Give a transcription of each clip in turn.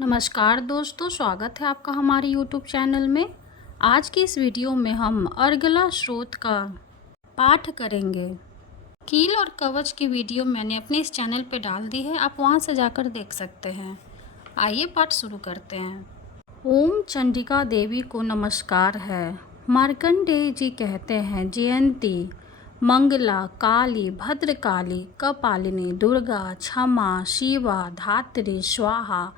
नमस्कार दोस्तों, स्वागत है आपका हमारे YouTube चैनल में। आज की इस वीडियो में हम अर्गला स्रोत का पाठ करेंगे। कील और कवच की वीडियो मैंने अपने इस चैनल पे डाल दी है, आप वहां से जाकर देख सकते हैं। आइए पाठ शुरू करते हैं। ओम चंडिका देवी को नमस्कार है। मार्कंडेय जी कहते हैं, जयंती मंगला, काली, भद्रकाली, कपालिनी, दुर्गा, क्षमा, शिवा, धात्री, स्वाहा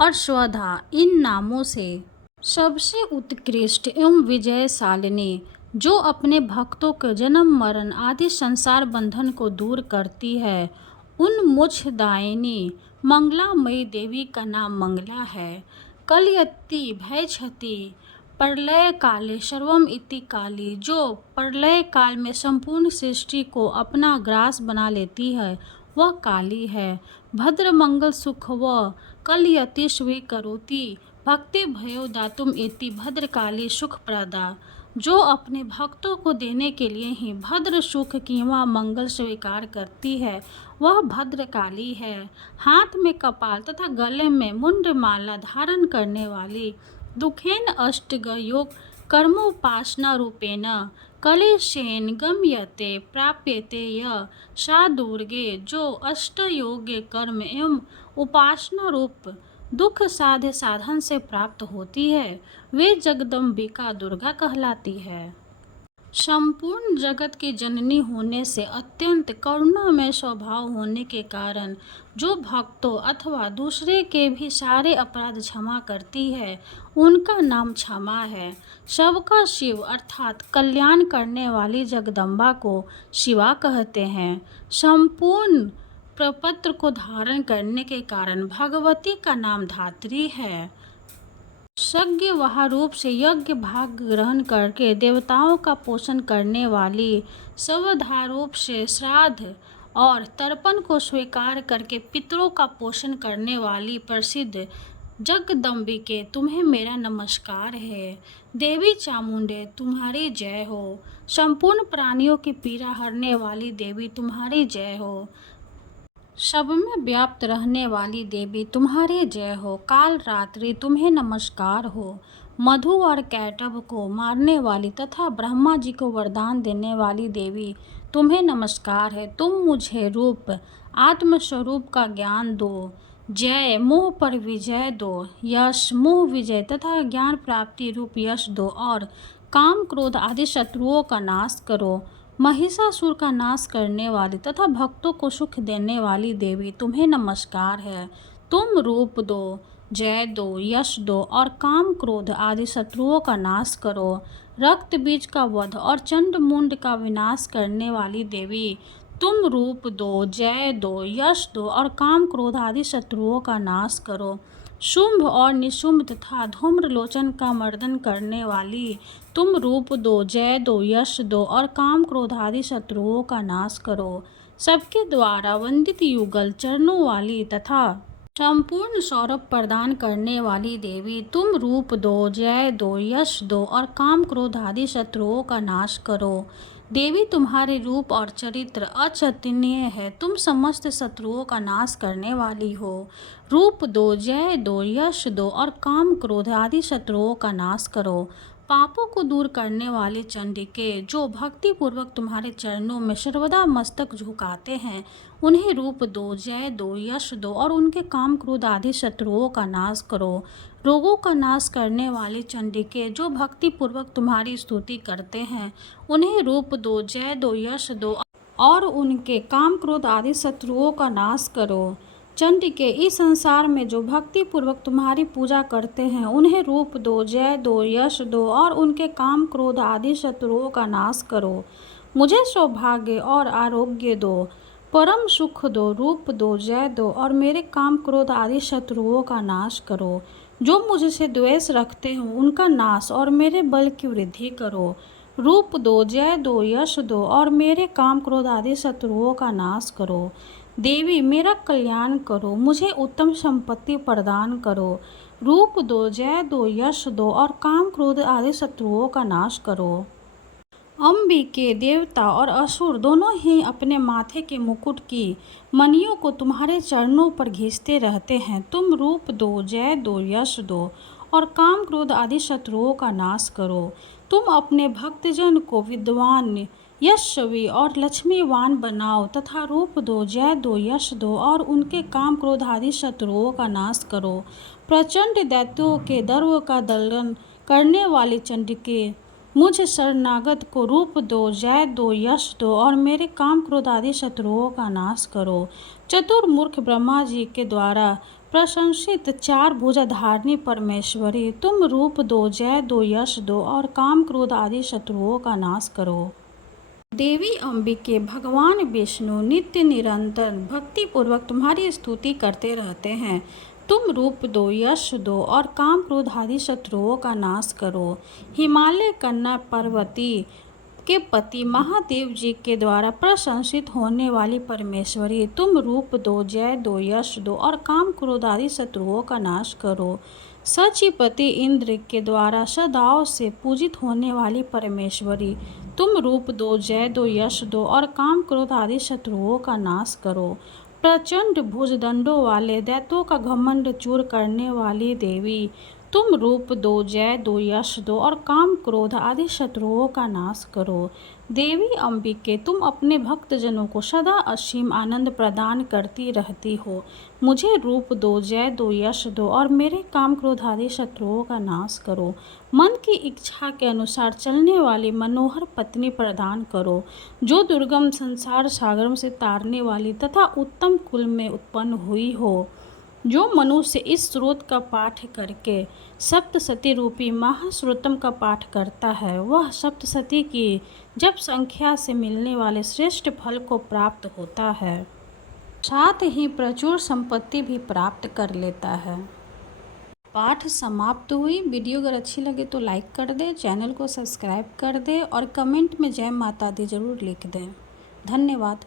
और स्वधा इन नामों से सबसे उत्कृष्ट एवं विजयशालिनी, जो अपने भक्तों के जन्म मरण आदि संसार बंधन को दूर करती है, उन मोक्षदायिनी मंगलामयी देवी का नाम मंगला है। कलयति भयक्षति प्रलय काले सर्वम इति काली, जो प्रलय काल में संपूर्ण सृष्टि को अपना ग्रास बना लेती है, वह काली है। भद्र मंगल सुख व कलयति स्वीकरोति भक्ति भयो दातुम इति भद्रकाली सुख प्रदा, जो अपने भक्तों को देने के लिए ही भद्र सुख किंवा मंगल स्वीकार करती है, वह भद्रकाली है। हाथ में कपाल तथा गले में मुंडमाला धारण करने वाली, दुखेन अष्टग योग कर्मोपासना रूपेण कलेशेन गम्यते प्राप्यते य सा दुर्गे, जो अष्टयोग्य कर्म एवं उपासना रूप दुख साध्य साधन से प्राप्त होती है, वे जगदम्बिका दुर्गा कहलाती है। संपूर्ण जगत की जननी होने से अत्यंत करुणामय स्वभाव होने के कारण जो भक्तों अथवा दूसरे के भी सारे अपराध क्षमा करती है, उनका नाम क्षमा है। सबका शिव अर्थात कल्याण करने वाली जगदम्बा को शिवा कहते हैं। संपूर्ण प्रपत्र को धारण करने के कारण भगवती का नाम धात्री है। यज्ञवाह रूप से यज्ञ भाग ग्रहण करके देवताओं का पोषण करने वाली, स्वधा रूप से श्राद्ध और तर्पण को स्वीकार करके पितरों का पोषण करने वाली प्रसिद्ध जगदम्बिके, तुम्हें मेरा नमस्कार है। देवी चामुंडे, तुम्हारी जय हो। संपूर्ण प्राणियों की पीड़ा हरने वाली देवी, तुम्हारी जय हो। सब में व्याप्त रहने वाली देवी, तुम्हारी जय हो। काल रात्रि, तुम्हें नमस्कार हो। मधु और कैटभ को मारने वाली तथा ब्रह्मा जी को वरदान देने वाली देवी, तुम्हें नमस्कार है। तुम मुझे रूप आत्मस्वरूप का ज्ञान दो। जय मोह पर विजय दो। यश मोह विजय तथा ज्ञान प्राप्ति रूप यश दो और काम क्रोध आदि शत्रुओं का नाश करो। महिषासुर का नाश करने वाली तथा भक्तों को सुख देने वाली देवी, तुम्हें नमस्कार है। तुम रूप दो, जय दो, यश दो और काम क्रोध आदि शत्रुओं का नाश करो। रक्त बीज का वध और चंड मुंड का विनाश करने वाली देवी, तुम रूप दो, जय दो, यश दो और काम क्रोध आदि शत्रुओं का नाश करो। शुंभ और निशुंभ तथा धूम्रलोचन का मर्दन करने वाली, तुम रूप दो, जय दो, यश दो और काम क्रोध आदि शत्रुओं का नाश करो। सबके द्वारा वंदित युगल चरणों वाली तथा संपूर्ण सौरभ प्रदान करने वाली देवी, तुम रूप दो, जय दो, यश दो और काम क्रोध आदि शत्रुओं का नाश करो। देवी, तुम्हारे रूप और चरित्र अचिंतनीय है। तुम समस्त शत्रुओं का नाश करने वाली हो। रूप दो, जय दो, यश दो और काम क्रोध आदि शत्रुओं का नाश करो। पापों को दूर करने वाले चंडिके, जो भक्ति पूर्वक तुम्हारे चरणों में सर्वदा मस्तक झुकाते हैं, उन्हें रूप दो, जय दो, यश दो और उनके काम क्रोध आदि शत्रुओं का नाश करो। रोगों का नाश करने वाले चंडिके, जो भक्ति पूर्वक तुम्हारी स्तुति करते हैं, उन्हें रूप दो, जय दो, यश दो और उनके काम क्रोध आदि शत्रुओं का नाश करो। चंडिके, इस संसार में जो भक्ति पूर्वक तुम्हारी पूजा करते हैं, उन्हें रूप दो, जय दो, यश दो और उनके काम क्रोध आदि शत्रुओं का नाश करो। मुझे सौभाग्य और आरोग्य दो, परम सुख दो। रूप दो, जय दो और मेरे काम क्रोध आदि शत्रुओं का नाश करो। जो मुझसे द्वेष रखते हो, उनका नाश और मेरे बल की वृद्धि करो। रूप दो, जय दो, यश दो और मेरे काम क्रोध आदि शत्रुओं का नाश करो। देवी, मेरा कल्याण करो, मुझे उत्तम संपत्ति प्रदान करो। रूप दो, जय दो, यश दो और काम क्रोध आदि शत्रुओं का नाश करो। अंबिके देवता और असुर दोनों ही अपने माथे के मुकुट की मणियों को तुम्हारे चरणों पर घिसते रहते हैं। तुम रूप दो, जय दो, यश दो और काम क्रोध आदि शत्रुओं का नाश करो। तुम अपने भक्तजन को विद्वान, यशस्वी और लक्ष्मीवान बनाओ तथा रूप दो, जय दो, यश दो और उनके काम क्रोध आदि शत्रुओं का नाश करो। प्रचंड दैत्यों के गर्व का दलन करने वाली चंडिके, मुझ शरणागत को रूप दो, जय दो, यश दो और मेरे काम क्रोध आदि शत्रुओं का नाश करो। चतुर्मुख ब्रह्मा जी के द्वारा प्रशंसित चार भुजाधारिणी परमेश्वरी, तुम रूप दो, जय दो, यश दो और काम क्रोध आदि शत्रुओं का नाश करो। देवी अंबिके भगवान विष्णु नित्य निरंतर भक्तिपूर्वक तुम्हारी स्तुति करते रहते हैं। तुम रूप दो, यश दो और काम क्रोध आदि शत्रुओं का नाश करो। हिमालय कन्या पार्वती के पति महादेव जी के द्वारा प्रशंसित होने वाली परमेश्वरी, तुम रूप दो, जय दो, यश दो और काम क्रोध आदि शत्रुओं का नाश करो। सचिपति इंद्र के द्वारा सदाओं से पूजित होने वाली परमेश्वरी, तुम रूप दो, जय दो, यश दो और काम क्रोध आदि शत्रुओं का नाश करो। प्रचंड भुजदंडों वाले दैत्यों का घमंड चूर करने वाली देवी, तुम रूप दो, जय दो, यश दो और काम क्रोध आदि शत्रुओं का नाश करो। देवी अंबिके, तुम अपने भक्तजनों को सदा असीम आनंद प्रदान करती रहती हो। मुझे रूप दो, जय दो, यश दो और मेरे काम क्रोध आदि शत्रुओं का नाश करो। मन की इच्छा के अनुसार चलने वाली मनोहर पत्नी प्रदान करो, जो दुर्गम संसार सागर से तारने वाली तथा उत्तम कुल में उत्पन्न हुई हो। जो मनुष्य इस स्रोत का पाठ करके सप्तशती रूपी महाश्रोतम का पाठ करता है, वह सप्तशती की जप संख्या से मिलने वाले श्रेष्ठ फल को प्राप्त होता है, साथ ही प्रचुर संपत्ति भी प्राप्त कर लेता है। पाठ समाप्त हुई। वीडियो अगर अच्छी लगे तो लाइक कर दे, चैनल को सब्सक्राइब कर दे और कमेंट में जय माता दी जरूर लिख दें। धन्यवाद।